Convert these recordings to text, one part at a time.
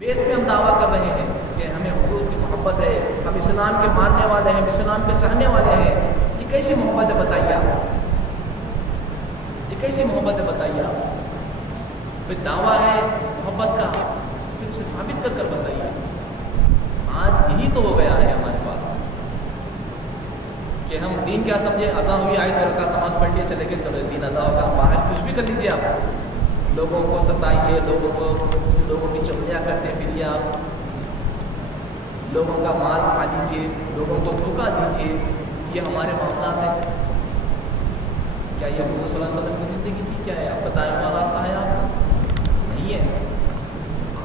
بیس پہ ہم دعویٰ کر رہے ہیں کہ ہمیں حضور کی محبت ہے، ہم اسلام کے ماننے والے ہیں، ہم اسلام کے چاہنے والے ہیں. یہ کیسی محبت ہے بتائیے آپ؟ یہ کیسی محبت ہے بتائیے آپ؟ پھر دعویٰ ہے محبت کا، پھر اسے ثابت کر کر بتائیے. آج یہی تو ہو گیا ہے ہمارے پاس کہ ہم دین کیا سمجھے، اذان ہوئی آئی 2 رکعت نماز پڑھ لیے چلے گئے، چلو دین ادا ہوگا. باہر کچھ بھی کر لیجیے آپ، لوگوں کو ستائیے، لوگوں کی چغلیاں کرتے پھریے، آپ لوگوں کا مال کھا لیجیے، لوگوں کو دھوکہ دیجیے. یہ ہمارے معاملات ہیں. کیا یہ حضور صلی اللہ علیہ وسلم کی زندگی تھی؟ کیا ہے آپ بتائیں ہوا راستہ ہے آپ کا؟ نہیں ہے.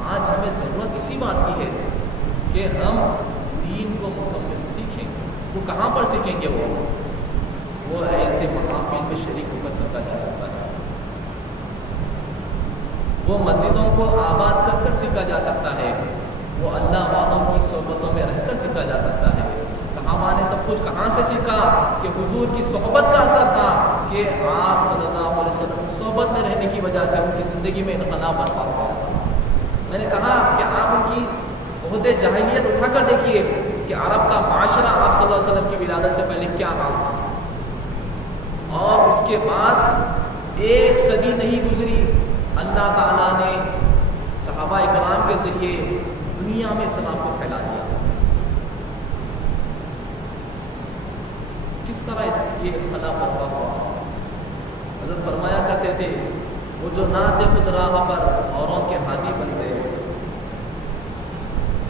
آج ہمیں ضرورت اسی بات کی ہے کہ ہم دین کو مکمل سیکھیں. وہ کہاں پر سیکھیں گے؟ وہ ایسے محافل میں شریک ہو کر سیکھا جا سکتا ہے. وہ مسجدوں کو آباد کر کر سیکھا جا سکتا ہے. وہ اللہ والوں کی صحبتوں میں رہ کر سیکھا جا سکتا ہے. صحابہ نے سب کچھ کہاں سے سیکھا؟ کہ حضور کی صحبت کا اثر تھا کہ آپ صلی اللہ علیہ وسلم کی صحبت میں رہنے کی وجہ سے ان کی زندگی میں انقلاب برپا ہوا تھا. میں نے کہا کہ آپ ان کی عہد جاہلیت اٹھا کر دیکھیے کہ عرب کا معاشرہ آپ صلی اللہ علیہ وسلم کی ولادت سے پہلے کیا حال تھا، اور اس کے بعد 1 صدی نہیں گزری، اللہ تعالیٰ نے صحابہ اکرام کے ذریعے دنیا میں اسلام کو پھیلا دیا. کس طرح یہ انقلاب برپا ہوا؟ حضرت فرمایا کرتے تھے وہ جو ناطق راہ پر اوروں کے ہادی بن گئے.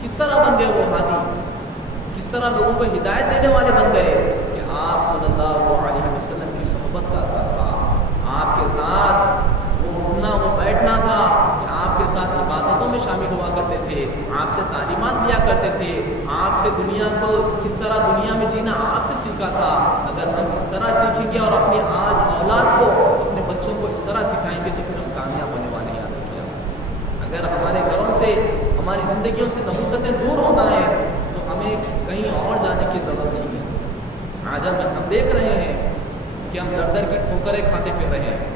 کس طرح بن گئے وہ ہادی؟ کس طرح لوگوں کو ہدایت دینے والے بن گئے؟ کہ آپ صلی اللہ علیہ وسلم کی صحبت کا اثر تھا. آپ کے ساتھ وہ اٹھنا وہ بیٹھنا تھا، کہ آپ کے ساتھ عبادتوں میں شامل ہوا کرتے تھے، آپ سے تعلیمات لیا کرتے تھے، آپ سے دنیا کو کس طرح دنیا میں جینا آپ سے سیکھا تھا. اگر ہم اس طرح سیکھیں گے اور اپنی اولاد کو، اپنے بچوں کو اس طرح سکھائیں گے تو پھر ہم کامیاب ہونے والے ہیں. یاد رکھیے، اگر ہمارے گھروں سے، ہماری زندگیوں سے نحوستیں دور ہونا ہے تو ہمیں کہیں اور جانے کی ضرورت نہیں ہے. آج ہم دیکھ رہے ہیں کہ ہم در در کی ٹھوکریں کھاتے پھر رہے ہیں.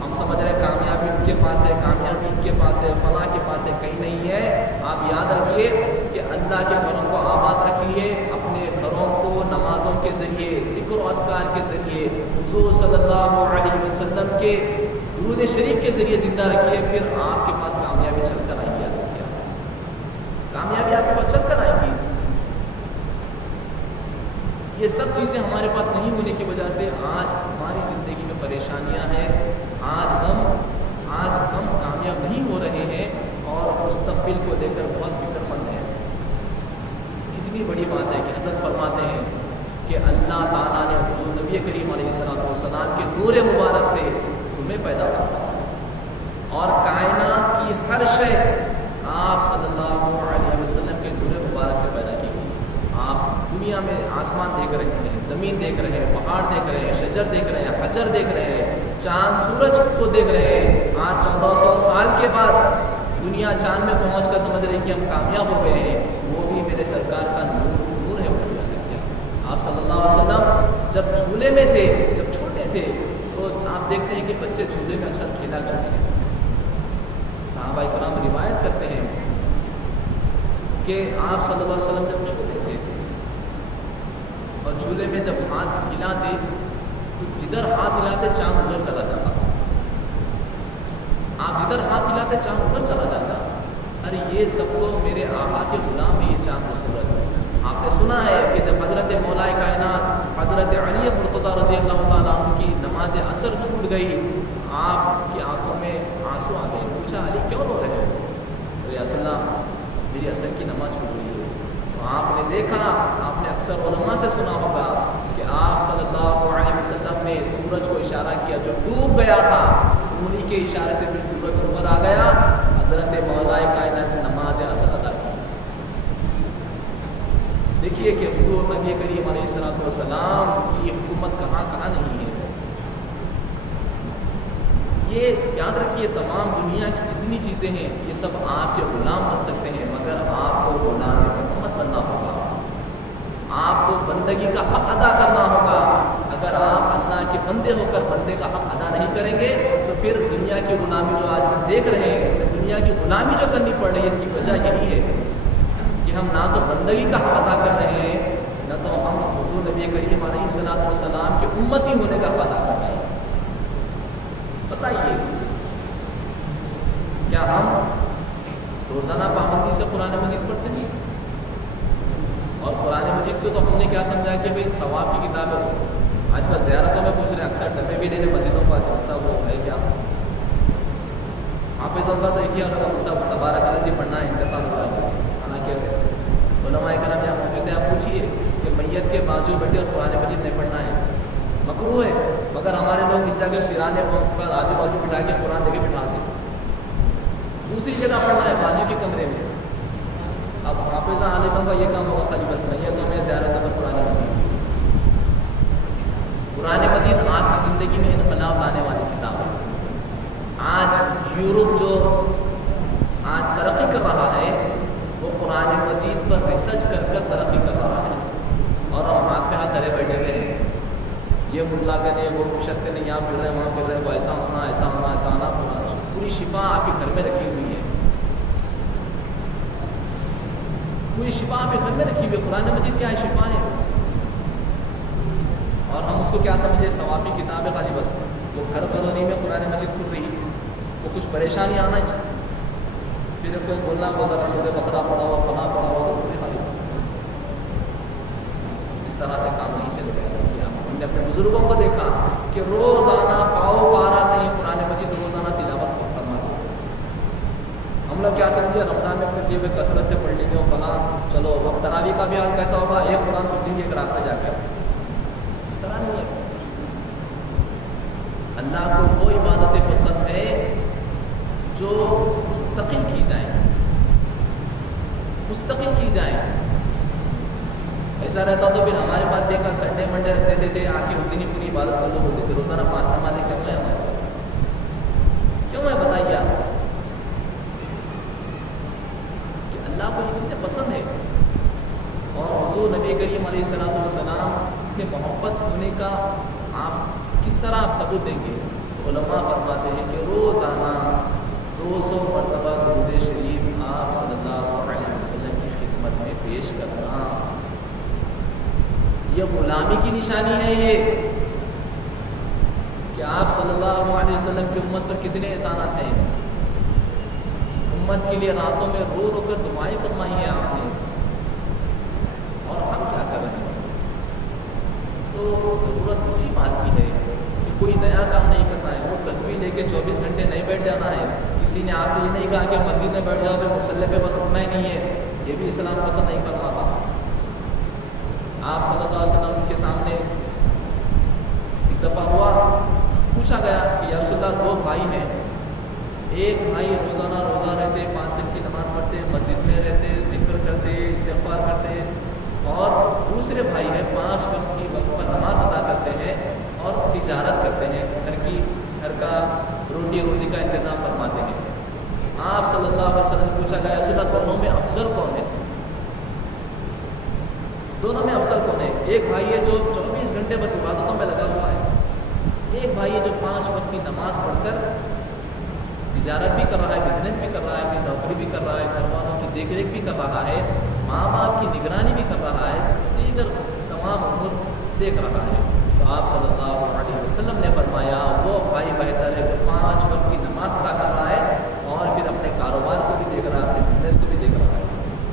ہم سمجھ رہے ہیں کامیابی ان کے پاس ہے، کامیابی ان کے پاس ہے، فلاں کے پاس ہے. کہیں نہیں ہے. آپ یاد رکھیے کہ اللہ کے گھروں کو آباد رکھیے، اپنے گھروں کو نمازوں کے ذریعے، ذکر و اذکار کے ذریعے، حضور صلی اللہ علیہ وسلم کے درود شریف کے ذریعے زندہ رکھیے. پھر آپ کے پاس کامیابی چل کر آئے گی. یاد رکھیے، کامیابی آپ کے پاس چل کر آئے گی. یہ سب چیزیں ہمارے پاس نہیں ہونے کی وجہ سے آج ہماری زندگی میں پریشانیاں ہیں. آج ہم کامیاب نہیں ہو رہے ہیں اور مستقبل کو لے کر بہت فکر مند ہیں. کتنی بڑی بات ہے کہ حضرت فرماتے ہیں کہ اللہ تعالیٰ نے حضور نبی کریم علیہ السلام کے نور مبارک سے تمہیں پیدا کرتا ہے، اور کائنات کی ہر شے آپ صلی اللہ علیہ وسلم کے نور مبارک سے پیدا کی گئی. آپ دنیا میں آسمان دیکھ رہے ہیں، زمین دیکھ رہے ہیں، پہاڑ دیکھ رہے ہیں، شجر دیکھ رہے ہیں، حجر دیکھ رہے ہیں، چاند سورج کو دیکھ رہے ہیں. آج 1400 سال کے بعد دنیا چاند میں پہنچ کر سمجھ رہی کہ ہم کامیاب ہو گئے ہیں. وہ بھی میرے سرکار کا نور ہے. آپ صلی اللہ علیہ وسلم جب جھولے میں تھے، جب چھوٹے تھے، تو آپ دیکھتے ہیں کہ بچے جھولے میں اکثر کھیلا کرتے ہیں. صحابہ کرام روایت کرتے ہیں کہ آپ صلی اللہ علیہ وسلم جب چھوٹے تھے اور جھولے میں جب ہاتھ ہلاتے تو جدھر ہاتھ ہلاتے چاند ادھر چلا جاتا. آپ جدھر ہاتھ ہلاتے چاند ادھر چلا جاتا. ارے یہ سب تو میرے آقا کے غلام ہی چاند و سورج. آپ نے سنا ہے کہ جب حضرت مولا کائنات حضرت علی مرتضیٰ رضی اللہ تعالیٰ عنہ کی نماز عصر چھوٹ گئی، آپ کی آنکھوں میں آنسو آ گئے. پوچھا علی کیوں رو رہے ہو؟ یا رسول اللہ میری عصر کی نماز چھوٹ گئی ہے. تو آپ نے دیکھا، آپ نے اکثر علماء سے سنا ہوگا کہ آپ صلی اللہ علیہ وسلم نے سورج کو اشارہ کیا جو ڈوب گیا تھا، انہی کے اشارے سے پھر سورج اوپر آ گیا. حضرت مولا کائنات نے نماز عصر ادا کی. دیکھیے کہ حضور نبی کریم علیہ السلام کی حکومت کہاں کہاں نہیں ہے. یہ یاد رکھیے تمام دنیا کی جتنی چیزیں ہیں یہ سب آپ کے غلام بن سکتے ہیں، مگر آپ کو غلام محمد بننا ہوگا. آپ کو بندگی کا حق ادا کرنا ہوگا. اگر آپ اللہ کے بندے ہو کر بندے کا حق ادا نہیں کریں گے تو پھر دنیا کی غلامی جو آج ہم دیکھ رہے ہیں، دنیا دنیا کی غلامی جو کرنی پڑ رہی ہے اس کی وجہ یہی ہے کہ ہم نہ تو بندگی کا حق ادا کر رہے ہیں، نہ تو ہم حضور نبی کریم علیہ الصلوۃ والسلام کے امتی ہونے کا حق ادا کر رہے ہیں۔ بتائیے کیا ہم روزانہ پابندی سے قرآن مجید پڑھتے نہیں؟ اور قرآن مجید کو تو ہم نے کیا سمجھا کہ بھئی ثواب کی کتاب ہے۔ آج کل زیارتوں میں پوچھ رہے ہیں، اکثر ڈبے بھی لینے مسجدوں کو آتے ہیں، صاحب وہ ہے کیا حافظ اللہ تو ایک ہی اگر صاحب تبارک الذی پڑھنا ہے انتخاب ہوتا ہے، حالانکہ علماء کرام یہاں موجود ہیں، آپ پوچھیے کہ میت کے بازو بیٹھے اور قرآن مجید نہیں پڑھنا ہے، مکروہ ہے، مگر ہمارے لوگ نیچا کے سرانے پر اس پر آجو بازو بٹھا کے قرآن دے کے بٹھا دیں، دوسری جگہ پڑھنا ہے بازو کے کمرے میں۔ اب حافظہ عالموں کا یہ کام ہوگا خالی بس میتوں میں زیارتوں میں قرآن مجید آپ کی زندگی میں انقلاب لانے والی کتاب ہے۔ آج یورپ جو آج ترقی کر رہا ہے وہ قرآن مجید پر ریسرچ کر کر ترقی کر رہا ہے، اور ہم ہاتھ پہ ہاتھ دھرے بیٹھے ہوئے ہیں، یہ ملا کہنے وہ مرشد کہنے یہاں پھر رہے ہیں وہاں پھر رہے ہیں، وہ ایسا ہونا ایسا ہونا ایسا ہونا، پوری شفا آپ کے گھر میں رکھی ہوئی ہے، پوری شفا آپ کے گھر میں رکھی ہوئی ہے۔ قرآن مجید کیا ہے؟ شفا ہے، اور ہم اس کو کیا سمجھے؟ ثواب کی کتاب ہے خالی بس، وہ گھر برونی میں قرآن مجید کھل رہی، وہ کچھ پریشانی آنا چاہیے، پھر کوئی بولنا وہ ذرا سورہ بقرہ پڑھا ہوا فلاں پڑھا ہوا تو پوری خالی بس، اس طرح سے کام نہیں چل رہا ہے۔ ہم نے اپنے بزرگوں کو دیکھا کہ روزانہ پاؤ پارا سے ہی قرآن مجید روزانہ تلاوت فرماتے ہیں۔ ہم لوگ کیا سمجھے رمضان میں پھر یہ کثرت سے پڑھ لیں گے فلاں، چلو وقت تراویح کا بھی حال کیسا ہوگا، ایک قرآن سن گے ایک رات میں جا کر، اس طرح نہیں ہے۔ اللہ کو وہ عبادتیں پسند ہے جو مستقل کی جائیں، مستقل کی جائیں۔ ایسا رہتا تو پھر ہمارے پاس دیکھا سنڈے منڈے رکھ دیتے تھے، آ کے اس دن ہی پوری عبادت کر لو بولتے تھے، روزانہ 5 نمازیں کیوں ہیں ہمارے پاس؟ کیوں ہے بتائیے آپ؟ کہ اللہ کو یہ چیزیں پسند ہے، اور حضور نبی کریم علیہ الصلوۃ والسلام سے محبت ہونے کا آپ کس طرح آپ ثبوت دیں گے؟ علماء فرماتے ہیں کہ روزانہ 200 مرتبہ درود شریف آپ صلی اللہ علیہ وسلم کی خدمت میں پیش کرنا، یہ غلامی کی نشانی ہے، یہ کہ آپ صلی اللہ علیہ وسلم کی امت پر کتنے احسانات ہیں، امت کے لیے راتوں میں رو رو کر دعائیں فرمائی ہیں آپ نے، اور ہم کیا کر رہے ہیں؟ تو ضرورت اسی بات کی ہے کہ کوئی نیا کام نہیں کرنا ہے، وہ تسبیح لے کے 24 گھنٹے نہیں بیٹھ جانا ہے۔ کسی نے آپ سے یہ نہیں کہا کہ مسجد میں بیٹھ جاؤ پھر مصلی پہ بس اٹھنا ہی نہیں ہے، یہ بھی اسلام پسند نہیں فرماتا۔ آپ صلی اللہ علیہ وسلم کے سامنے ایک دفعہ ہوا، پوچھا گیا کہ یا رسول اللہ 2 بھائی ہیں، ایک بھائی روزانہ روزہ رہتے، 5 دن کی نماز پڑھتے، مسجد میں رہتے، ذکر کرتے، استغفار کرتے، اور دوسرے بھائی ہیں 5 وقت کی وقت پر نماز ادا کرتے ہیں اور تجارت کرتے ہیں، گھر کا روٹی روزی کا انتظام فرماتے ہیں۔ آپ صلی اللہ علیہ وسلم نے پوچھا گیا رسول اللہ دونوں میں افضل کون ہے؟ دونوں میں افضل کون ہے؟ ایک بھائی ہے جو 24 گھنٹے بس عبادتوں میں لگا ہوا ہے، ایک بھائی ہے جو 5 وقت کی نماز پڑھ کر تجارت بھی کر رہا ہے، بزنس بھی کر رہا ہے، اپنی نوکری بھی کر رہا ہے، گھر والوں کی دیکھ ریکھ بھی کر رہا ہے، ماں باپ کی نگرانی بھی کر رہا ہے، دیگر تمام امور دیکھ رہا ہے۔ تو آپ صلی اللہ علیہ وسلم نے فرمایا وہ بھائی بہتر ہے جو 5 وقت کی نماز ادا کر رہا ہے اور پھر اپنے کاروبار کو بھی دیکھ رہا ہے، اپنے بزنس کو بھی دیکھ رہا ہے۔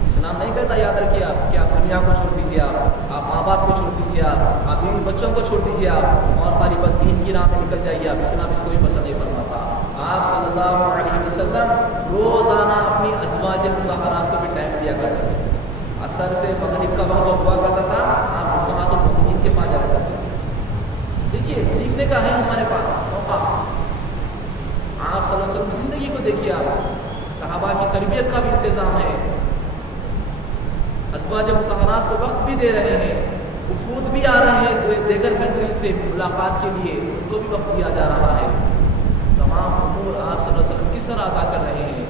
اسلام نہیں کہتا یاد رکھیے آپ کہ آپ دنیا کو چھوڑ دیجیے، آپ ماں باپ کو چھوڑ دیجیے، آپ بیوی بچوں کو چھوڑ دیجیے، آپ اور خالی بس دین کی راہ میں نکل جائیے، آپ اسلام اس کو بھی پسند نہیں فرماتا۔ آپ صلی اللہ علیہ وسلم روزانہ اپنی ازواج مطہرات کو بھی ٹائم دیا کرتے تھے، عصر سے مغرب کا وقت جو ہوا کرتا تھا آپ وہاں تو مومنین کے پاس جایا کرتے تھے۔ دیکھیے سیکھنے کا ہے ہمارے پاس موقع، آپ صلی اللہ علیہ وسلم کی زندگی کو دیکھیے، آپ صحابہ کی تربیت کا بھی انتظام ہے، ازواج مطہرات کو وقت بھی دے رہے ہیں، وفود بھی آ رہے ہیں دیگر کنٹری سے ملاقات کے لیے، ان کو بھی وقت دیا جا رہا ہے، تمام امور آپ صلی اللہ علیہ وسلم کس طرح ادا کر رہے ہیں،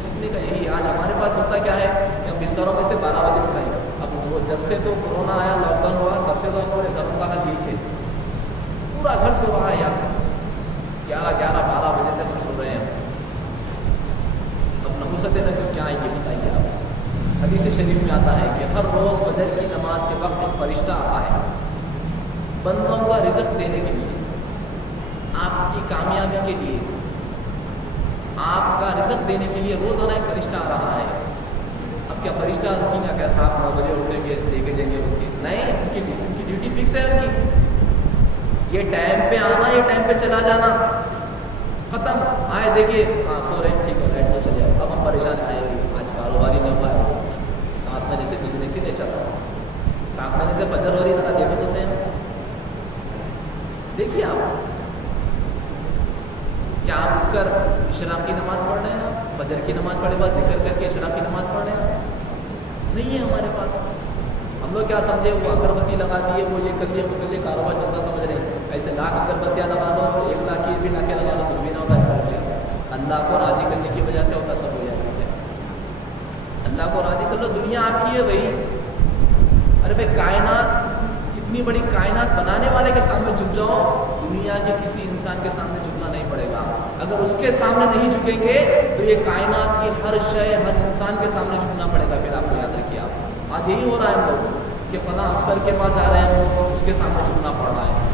سیکھنے کا یہی۔ آج ہمارے پاس ہوتا کیا ہے کہ ہم بستروں میں سے 12 بجے اٹھائیں، اب وہ جب سے تو کورونا آیا لاک ڈاؤن ہوا تب سے تو ہمارے گھروں کا حال یہی ہے، پورا گھر سو رہا ہے یار، 11 12 بجے تک ہم سو رہے ہیں، فرصتیں نہ تو کیا آئیں گی بتائیے آپ. حدیث شریف میں آتا ہے کہ ہر روز فجر کی نماز کے وقت ایک فرشتہ آتا ہے بندوں کا رزق دینے کے لیے، آپ کی کامیابی کے لیے، آپ کا رزق دینے کے لیے روزانہ ایک فرشتہ آ رہا ہے. اب کیا فرشتہ رکیں گا کیا صاحب 9 بجے اٹھیں گے دے کے جائیں گے رک کے؟ نہیں، ان کی ڈیوٹی فکس ہے ان کی. یہ ٹائم پہ آنا، یہ ٹائم پہ چلا جانا، ختم. آئے دیکھیے ہاں سو رہے ہیں، ٹھیک ہے بیٹھ لو چلے جاؤ. اب ہم پریشان آئے آج کاروبار ہی نہیں ہوا ہے، 7 مہینے سے بزنس ہی نہیں چل رہا، 7 مہینے سے فجر ہو رہی تھا دیکھو تو صحیح. دیکھیے آپ کیا آپ اٹھ کر اشراق کی نماز پڑھ رہے ہیں، فجر کی نماز پڑھے بعد ذکر کر کے اشراق کی نماز پڑھ رہے ہیں؟ نہیں ہے ہمارے پاس. ہم لوگ کیا سمجھے وہ اگربتی لگا دیے، وہ یہ کر لیے وہ کر لیے، کاروبار چلتا سمجھ رہے ہیں. ایسے لاکھ اگربتیاں لگا دو، 1 لاکھ کی بھی لا کے لگا دو تو بھی نہ ہوتا ہے. اللہ کو راضی کرنے کی وجہ سے ہوتا سب ہو جائے گا. اللہ کو راضی کر لو، دنیا آپ کی ہے بھائی. ارے بھائی کائنات، اتنی بڑی کائنات بنانے والے کے سامنے جھک جاؤ، دنیا کے کسی انسان کے سامنے جھکنا نہیں پڑے گا. اگر اس کے سامنے نہیں جھکیں گے تو یہ کائنات کی ہر شے، ہر انسان کے سامنے جھکنا پڑے گا. پھر آپ کو یاد رکھیے، آپ آج یہی ہو رہا ہے ہم لوگ کہ فلاں افسر کے پاس جا رہے ہیں اس کے سامنے جھکنا پڑ رہا ہے،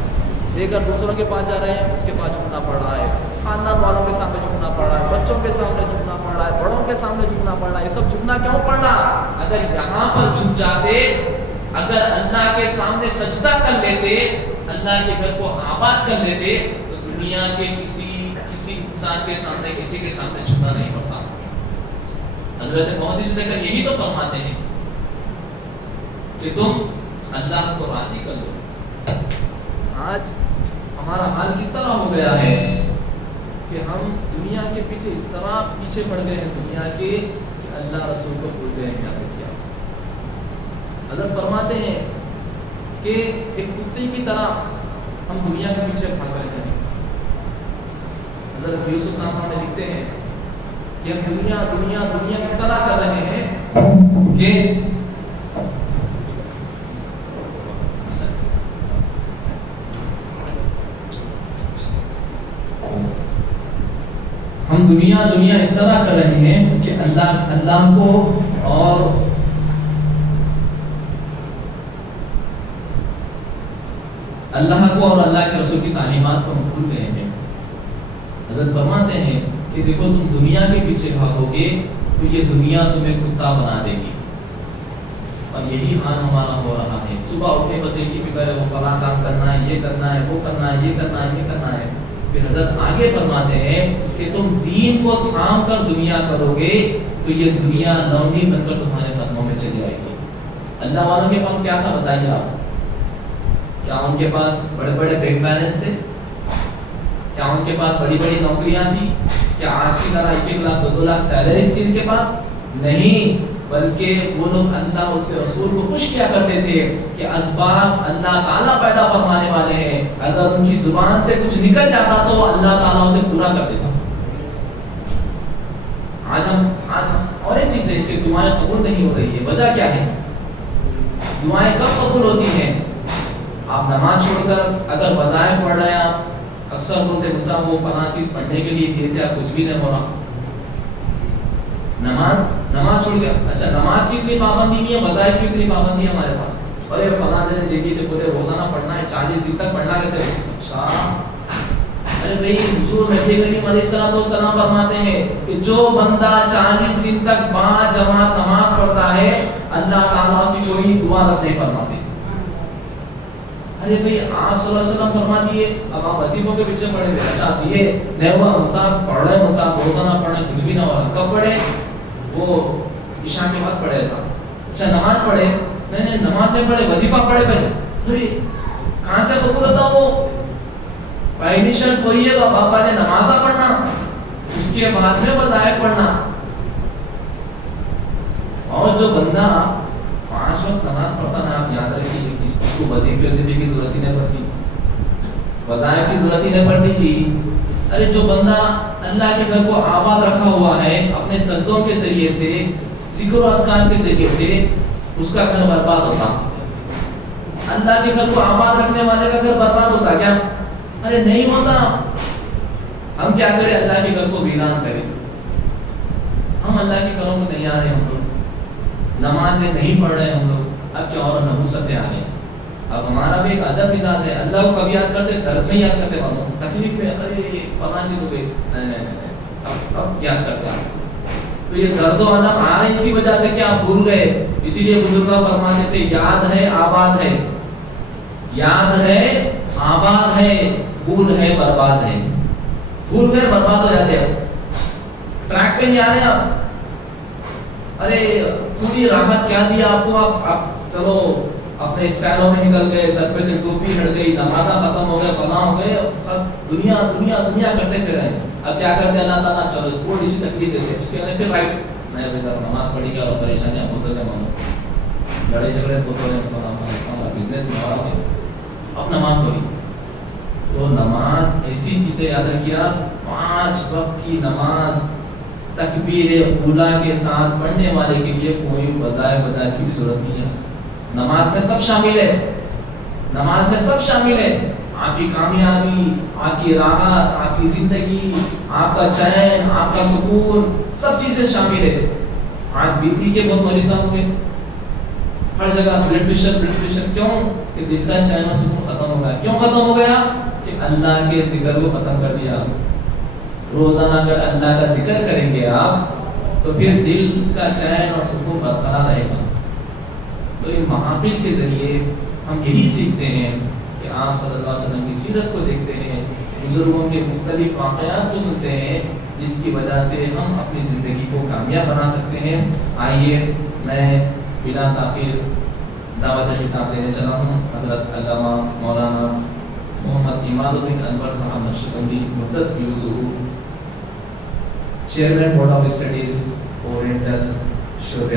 دیگر دوسروں کے پاس جا رہے ہیں اس کے پاس جھکنا پڑ رہا ہے، خاندان والوں کے سامنے جھکنا پڑ رہا ہے، بچوں کے سامنے جھکنا پڑ رہا ہے، بڑوں کے سامنے جھکنا پڑ رہا ہے. یہ سب جھکنا کیوں پڑ رہا؟ اگر یہاں پر جھک جاتے، اگر اللہ کے سامنے سجدہ کر لیتے، اللہ کے گھر کو آباد کر لیتے، تو دنیا کے کسی انسان کے سامنے، کسی کے سامنے جھکنا نہیں پڑتا. حضرت محمد صلی اللہ علیہ وسلم یہی تو فرماتے ہیں کہ تم اللہ کو راضی کر لو. آج ہمارا حال کس طرح ہو گیا ہے کہ ہم دنیا کے پیچھے اس طرح پیچھے پڑ گئے ہیں دنیا کے کہ اللہ رسول کو بھول گئے ہیں. حضرت فرماتے ہیں کہ ایک کتے کی طرح ہم دنیا کے پیچھے بھاگ رہے ہیں. حضرت یوسف نامہ میں لکھتے ہیں کہ ہم دنیا اس طرح کر رہے ہیں کہ ہم دنیا اس طرح کر رہے ہیں کہ اللہ کو اور اللہ کے رسول کی تعلیمات کو ہم بھول گئے ہیں. حضرت فرماتے ہیں کہ دیکھو تم دنیا کے پیچھے بھاگو گے تو یہ دنیا تمہیں کتا بنا دے گی. اور یہی حال ہمارا ہو رہا ہے. صبح اٹھے بس ایک ہی فکر ہے، وہ فلاں کام کرنا ہے، یہ کرنا ہے، وہ کرنا ہے، یہ کرنا ہے، یہ کرنا ہے. پھر حضرت آگے فرماتے ہیں کہ تم دین کو تھام کر دنیا کرو گے تو یہ دنیا لونڈی بن کر تمہارے قدموں میں چلی آئے گی. اللہ والوں کے پاس کیا تھا بتائیے آپ؟ کیا ان کے پاس بڑے بڑے بینک بیلنس تھے؟ کیا ان کے پاس بڑی بڑی نوکریاں تھیں؟ کیا آج کی طرح 1 لاکھ 2 لاکھ سیلریز تھی ان کے پاس؟ نہیں، بلکہ وہ لوگ اللہ اس کے رسول کو خوش کیا کرتے تھے کہ اسباب اللہ تعالیٰ پیدا فرمانے والے ہیں، اگر ان کی زبان سے کچھ نکل جاتا تو اللہ تعالیٰ اسے پورا کر دیتا. آج ہم اور ایک چیز ہے کہ دعائیں قبول نہیں ہو رہی ہے. وجہ کیا ہے؟ دعائیں کب قبول ہوتی ہیں؟ آپ نماز چھوڑ کر اگر وظائف پڑھ رہے ہیں، آپ اکثر بولتے ہیں صاحب وہ فلاں چیز پڑھنے کے لیے دیتے آپ کچھ بھی نہیں ہو رہا. نماز چھوڑ کے اچھا نماز کی اتنی پابندی نہیں ہے، وظائف کی اتنی پابندی ہے ہمارے پاس. ارے فلاں جنے دیکھیے تھے بولے روزانہ پڑھنا ہے، 40 دن تک پڑھنا کہتے ہیں. اچھا ارے بھائی حضور نبی کریم علیہ الصلوۃ والسلام فرماتے ہیں کہ جو بندہ 40 دن تک 5 جماعت نماز پڑھتا ہے اللہ تعالیٰ سے کوئی دعا رد نہیں فرماتے. ارے بھائی آپ صلی اللہ علیہ وسلم فرما دیے، اب آپ وظیفوں کے پیچھے پڑے ہوئے. اچھا دیے نہیں ہوا انصاف پڑھ رہے، انصاف روزانہ پڑھنا کچھ بھی نہ ہو رہا. کب پڑھے؟ وہ عشاء کے بعد پڑھے ایسا. اچھا نماز پڑھے؟ نہیں نماز نہیں پڑھے، وظیفہ پڑھے پہلے. ارے کہاں سے قبول ہوتا وہ؟ پہلی شرط وہی ہے باپ پہلے نمازہ پڑھنا، اس کے بعد میں وظائف پڑھنا. اور جو بندہ 5 وقت نماز پڑھتا ہے، آپ یاد رکھیے اس کو وظیفے کی ضرورت ہی نہیں پڑتی، وظائف کی ضرورت ہی نہیں پڑتی جی. ارے جو بندہ اللہ کے گھر کو آباد رکھا ہوا ہے اپنے سجدوں کے ذریعے سے، ذکر و اذکار کے ذریعے سے، اس کا گھر برباد ہوتا. اللہ کے گھر کو آباد رکھنے والے کا گھر برباد ہوتا کیا؟ ارے نہیں ہوتا. ہم کیا کریں؟ اللہ کے گھر کو ویران کریں. ہم اللہ کے کرم کو نہیں آ رہے ہم لوگ, نمازیں نہیں پڑھ رہے ہم لوگ, اب کیا اور نحوستیں آ گئی. اب ہمارا بھی ایک عجب مزاج ہے, اللہ کو کبھی یاد کرتے درد میں یاد کرتے, معلوم تکلیف میں, ارے فلاں چیز ہو گئی, نہیں, اب یاد کرتے آپ. تو یہ درد و الم آ رہے اسی وجہ سے کہ آپ بھول گئے. اسی لیے بزرگاں فرماتے تھے یاد ہے آباد ہے, یاد ہے آباد ہے, بھول ہے برباد ہے. بھول گئے برباد ہو جاتے ہیں. ٹریک پہ نہیں آ رہے آپ, ارے تھوڑی راحت کیا دیا آپ کو, آپ چلو اپنے اسٹائلوں میں نکل گئے, سر پہ سے ٹوپی ہٹ گئی, نمازاں ختم ہو گئے, فلاں ہو گئے, دنیا دنیا دنیا کرتے پھر رہے. اب کیا کرتے اللہ تعالیٰ, چلو تھوڑی سی تکلیف دیتے, اس کے بعد پھر رائٹ میں نماز پڑھی گیا اور پریشانیاں ہوتے گئے, مانو لڑے جھگڑے ہوتے گئے, بزنس میں آ گئے, اب نماز پڑھی. تو نماز ایسی چیزیں یاد رکھیے, 5 وقت کی نماز تکبیر اولا کے ساتھ پڑھنے والے کے لیے کوئی بظاہر کی ضرورت نہیں ہے. نماز میں سب شامل ہے, نماز میں سب شامل ہے. آپ کی کامیابی, آپ کی راحت, آپ کی زندگی, آپ کا چین, آپ کا سکون, سب چیزیں شامل ہے. آج بی پی کے بہت مریض ہوں گے, ہر جگہ بلڈ پریشر, کیوں کہ دل کا چین و سکون ختم ہو گیا. کیوں ختم ہو گیا کہ اللہ کے ذکر کو ختم کر دیا. روزانہ اگر اللہ کا ذکر کریں گے آپ تو پھر دل کا چین اور سکون برقرار رہے گا. تو ان محافل کے ذریعے ہم یہی سیکھتے ہیں کہ آپ صلی اللہ علیہ وسلم کی سیرت کو دیکھتے ہیں, بزرگوں کے مختلف واقعات کو سنتے ہیں, جس کی وجہ سے ہم اپنی زندگی کو کامیاب بنا سکتے ہیں. آئیے میں بلا تاخیر دعوت خطاب دینے چلا ہوں. حضرت علامہ مولانا محمد عماد الدین انور صاحب نقشبندی مدت یوزو, chairman board of studies oriental, شکریہ.